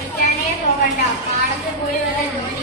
പഠിക്കാനേ പോകണ്ട. പാടത്ത് പോയി വരെ ജോലി